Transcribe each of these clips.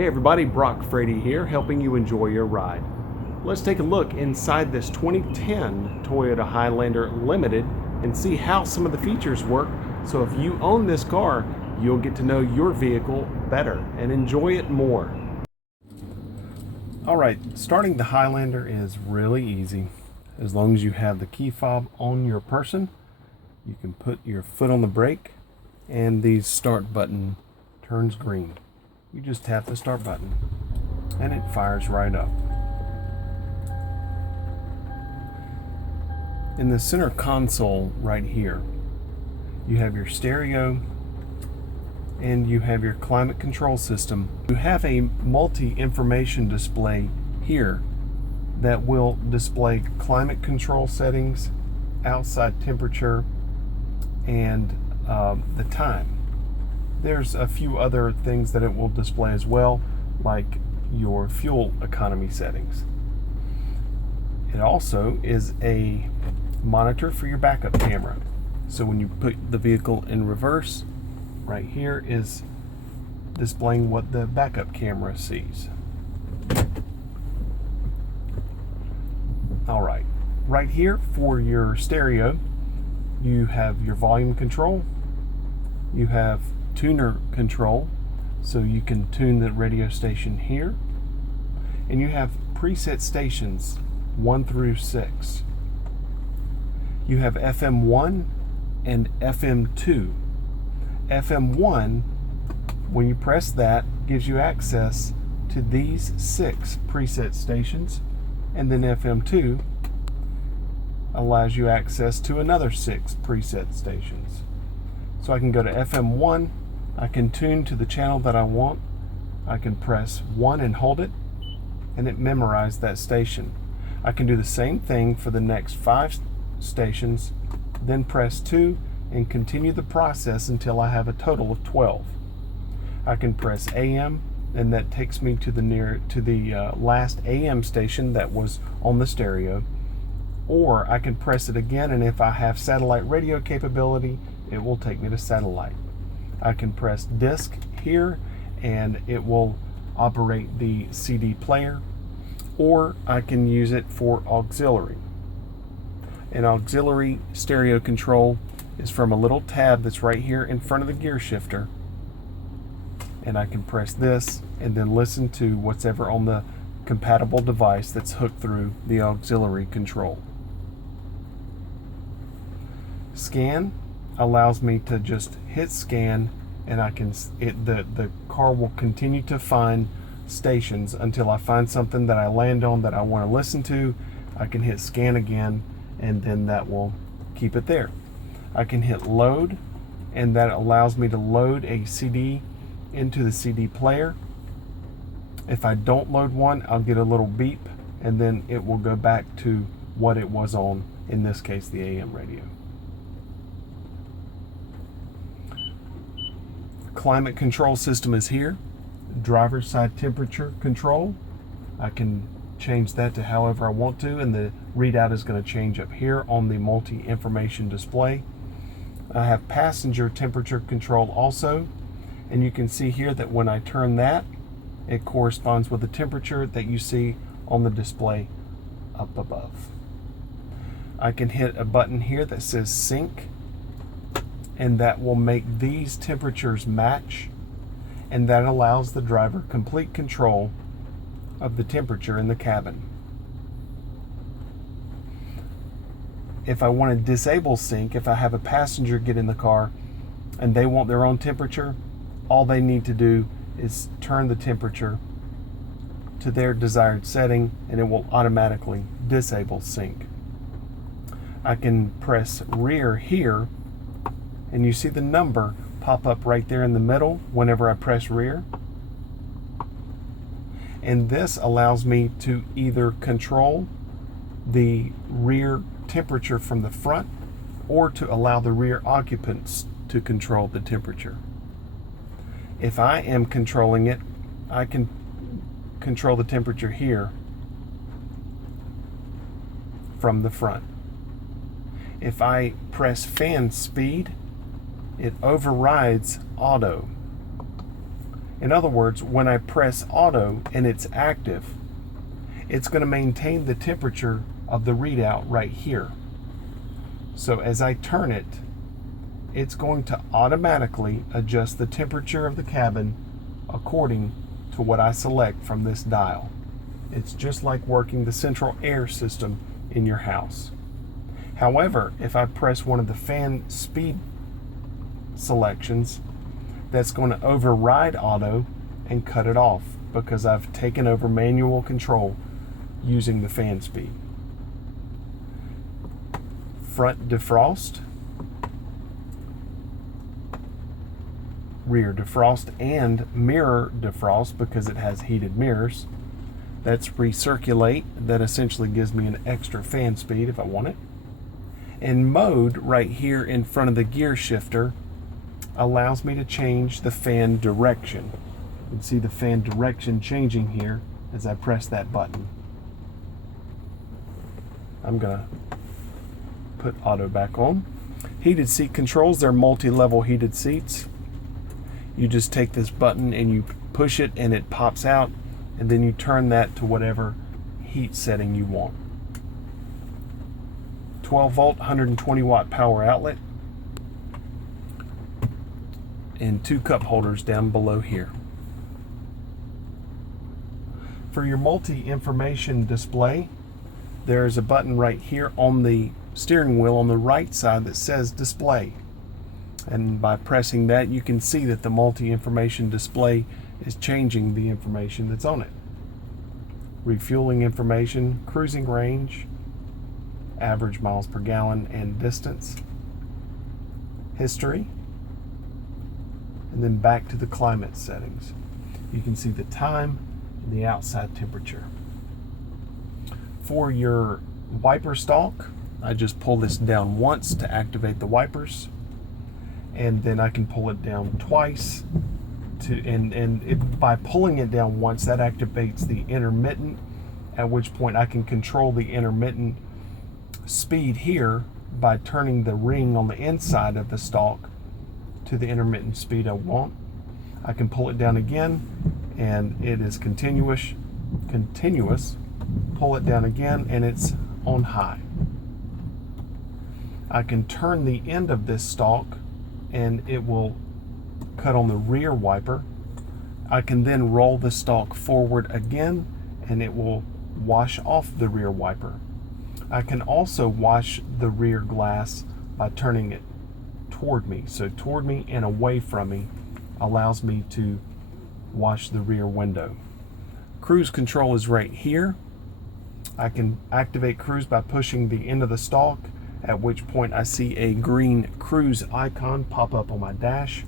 Hey everybody, Brock Frady here, helping you enjoy your ride. Let's take a look inside this 2010 Toyota Highlander Limited and see how some of the features work. So if you own this car, you'll get to know your vehicle better and enjoy it more. Alright, starting the Highlander is really easy. As long as you have the key fob on your person, you can put your foot on the brake and the start button turns green. You just tap the start button and it fires right up. In the center console right here, you have your stereo and you have your climate control system. You have a multi-information display here that will display climate control settings, outside temperature, and the time. There's a few other things that it will display as well, like your fuel economy settings. It also is a monitor for your backup camera. So when you put the vehicle in reverse, right here is displaying what the backup camera sees. All right, right here for your stereo, you have your volume control, you have tuner control, so you can tune the radio station here, and you have preset stations 1 through 6. You have FM 1 and FM 2. FM 1, when you press that, gives you access to these 6 preset stations, and then FM 2 allows you access to another 6 preset stations. So I can go to FM 1, I can tune to the channel that I want, I can press 1 and hold it, and it memorized that station. I can do the same thing for the next 5 stations, then press 2 and continue the process until I have a total of 12. I can press AM, and that takes me to the last AM station that was on the stereo, or I can press it again, and if I have satellite radio capability, it will take me to satellite. I can press disc here and it will operate the CD player, or I can use it for auxiliary. An auxiliary stereo control is from a little tab that's right here in front of the gear shifter, and I can press this and then listen to whatever on the compatible device that's hooked through the auxiliary control. Scan allows me to just hit scan, and the car will continue to find stations until I find something that I land on that I want to listen to. I can hit scan again, and then that will keep it there. I can hit load, and that allows me to load a CD into the CD player. If I don't load one, I'll get a little beep, and then it will go back to what it was on, in this case the AM radio. Climate control system is here. Driver's side temperature control, I can change that to however I want to, and the readout is going to change up here on the multi-information display. I have passenger temperature control also, and you can see here that when I turn that, it corresponds with the temperature that you see on the display up above. I can hit a button here that says sync, and that will make these temperatures match, and that allows the driver complete control of the temperature in the cabin. If I want to disable sync, if I have a passenger get in the car and they want their own temperature, all they need to do is turn the temperature to their desired setting, and it will automatically disable sync. I can press rear here, and you see the number pop up right there in the middle whenever I press rear. And this allows me to either control the rear temperature from the front, or to allow the rear occupants to control the temperature. If I am controlling it, I can control the temperature here from the front. If I press fan speed, it overrides auto. In other words, when I press auto and it's active, it's going to maintain the temperature of the readout right here. So as I turn it, it's going to automatically adjust the temperature of the cabin according to what I select from this dial. It's just like working the central air system in your house. However, if I press one of the fan speed selections, that's going to override auto and cut it off because I've taken over manual control using the fan speed. Front defrost, rear defrost, and mirror defrost because it has heated mirrors. That's recirculate. That essentially gives me an extra fan speed if I want it. And mode right here in front of the gear shifter allows me to change the fan direction. You can see the fan direction changing here as I press that button. I'm gonna put auto back on. Heated seat controls, they're multi-level heated seats. You just take this button and you push it and it pops out, and then you turn that to whatever heat setting you want. 12 volt, 120 watt power outlet, and 2 cup holders down below here. For your multi-information display, there's a button right here on the steering wheel on the right side that says display. And by pressing that, you can see that the multi-information display is changing the information that's on it. Refueling information, cruising range, average miles per gallon and distance, history, and then back to the climate settings. You can see the time and the outside temperature. For your wiper stalk, I just pull this down once to activate the wipers, and then I can pull it down twice by pulling it down once, that activates the intermittent, at which point I can control the intermittent speed here by turning the ring on the inside of the stalk to the intermittent speed I want. I can pull it down again and it is continuous, pull it down again and it's on high. I can turn the end of this stalk and it will cut on the rear wiper. I can then roll the stalk forward again and it will wash off the rear wiper. I can also wash the rear glass by turning it toward me. So toward me and away from me allows me to wash the rear window. Cruise control is right here. I can activate cruise by pushing the end of the stalk, at which point I see a green cruise icon pop up on my dash.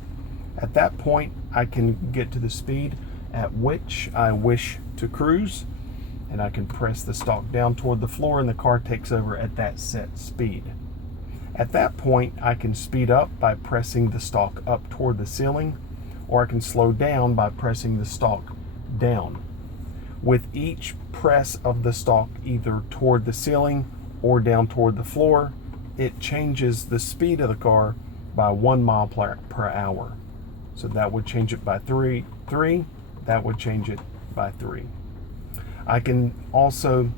At that point, I can get to the speed at which I wish to cruise, and I can press the stalk down toward the floor and the car takes over at that set speed. At that point, I can speed up by pressing the stalk up toward the ceiling, or I can slow down by pressing the stalk down. With each press of the stalk either toward the ceiling or down toward the floor, it changes the speed of the car by 1 mile per hour. So that would change it by 3, that would change it by 3. I can also,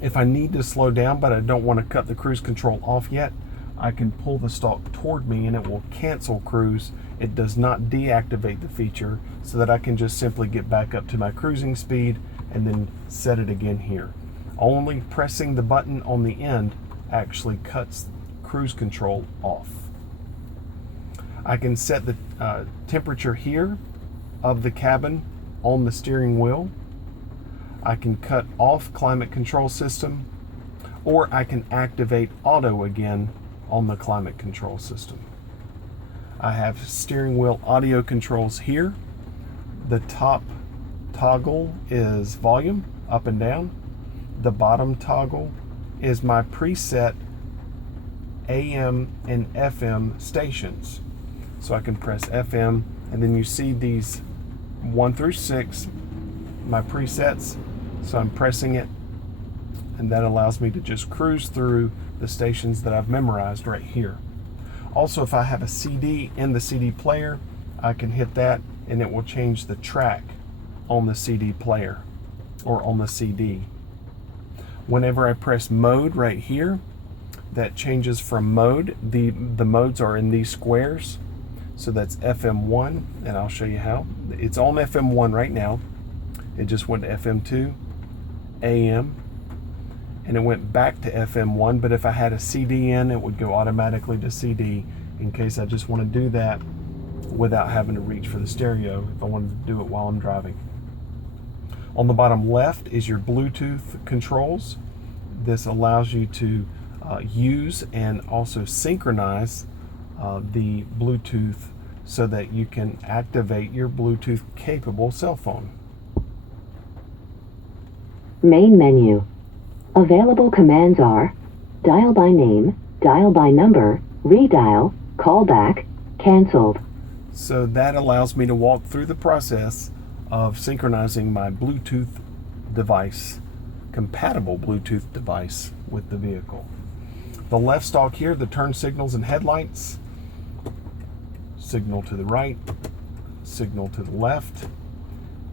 if I need to slow down but I don't want to cut the cruise control off yet, I can pull the stalk toward me and it will cancel cruise. It does not deactivate the feature, so that I can just simply get back up to my cruising speed and then set it again here. Only pressing the button on the end actually cuts cruise control off. I can set the temperature here of the cabin on the steering wheel. I can cut off climate control system, or I can activate auto again on the climate control system. I have steering wheel audio controls here. The top toggle is volume, up and down. The bottom toggle is my preset AM and FM stations. So I can press FM, and then you see these 1 through 6, my presets. So I'm pressing it, and that allows me to just cruise through the stations that I've memorized right here. Also, if I have a CD in the CD player, I can hit that and it will change the track on the CD player or on the CD. Whenever I press mode right here, that changes from mode. The modes are in these squares. So that's FM1, and I'll show you how. It's on FM1 right now. It just went to FM2, AM, and it went back to FM1, but if I had a CD in, it would go automatically to CD in case I just want to do that without having to reach for the stereo if I wanted to do it while I'm driving. On the bottom left is your Bluetooth controls. This allows you to use and also synchronize the Bluetooth so that you can activate your Bluetooth capable cell phone. Main menu. Available commands are dial by name, dial by number, redial, callback, canceled. So that allows me to walk through the process of synchronizing my Bluetooth device, compatible Bluetooth device with the vehicle. The left stalk here, the turn signals and headlights. Signal to the right, signal to the left.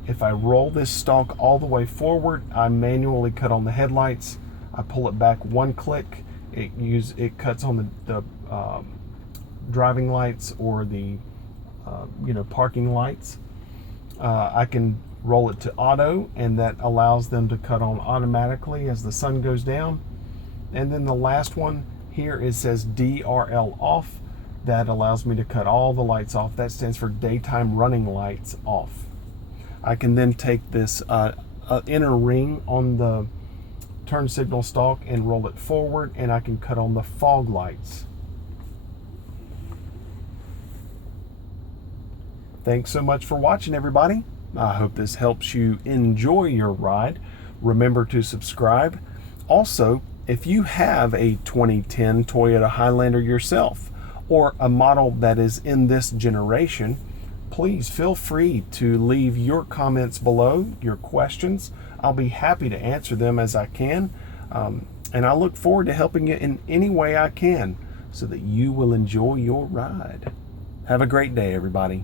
If I roll this stalk all the way forward, I manually cut on the headlights. I pull it back one click, it cuts on the driving lights or the parking lights. I can roll it to auto, and that allows them to cut on automatically as the sun goes down. And then the last one here, it says DRL off. That allows me to cut all the lights off. That stands for daytime running lights off. I can then take this inner ring on the turn signal stalk and roll it forward, and I can cut on the fog lights. Thanks so much for watching, everybody. I hope this helps you enjoy your ride. Remember to subscribe. Also, if you have a 2010 Toyota Highlander yourself, or a model that is in this generation, please feel free to leave your comments below, your questions. I'll be happy to answer them as I can. And I look forward to helping you in any way I can so that you will enjoy your ride. Have a great day, everybody.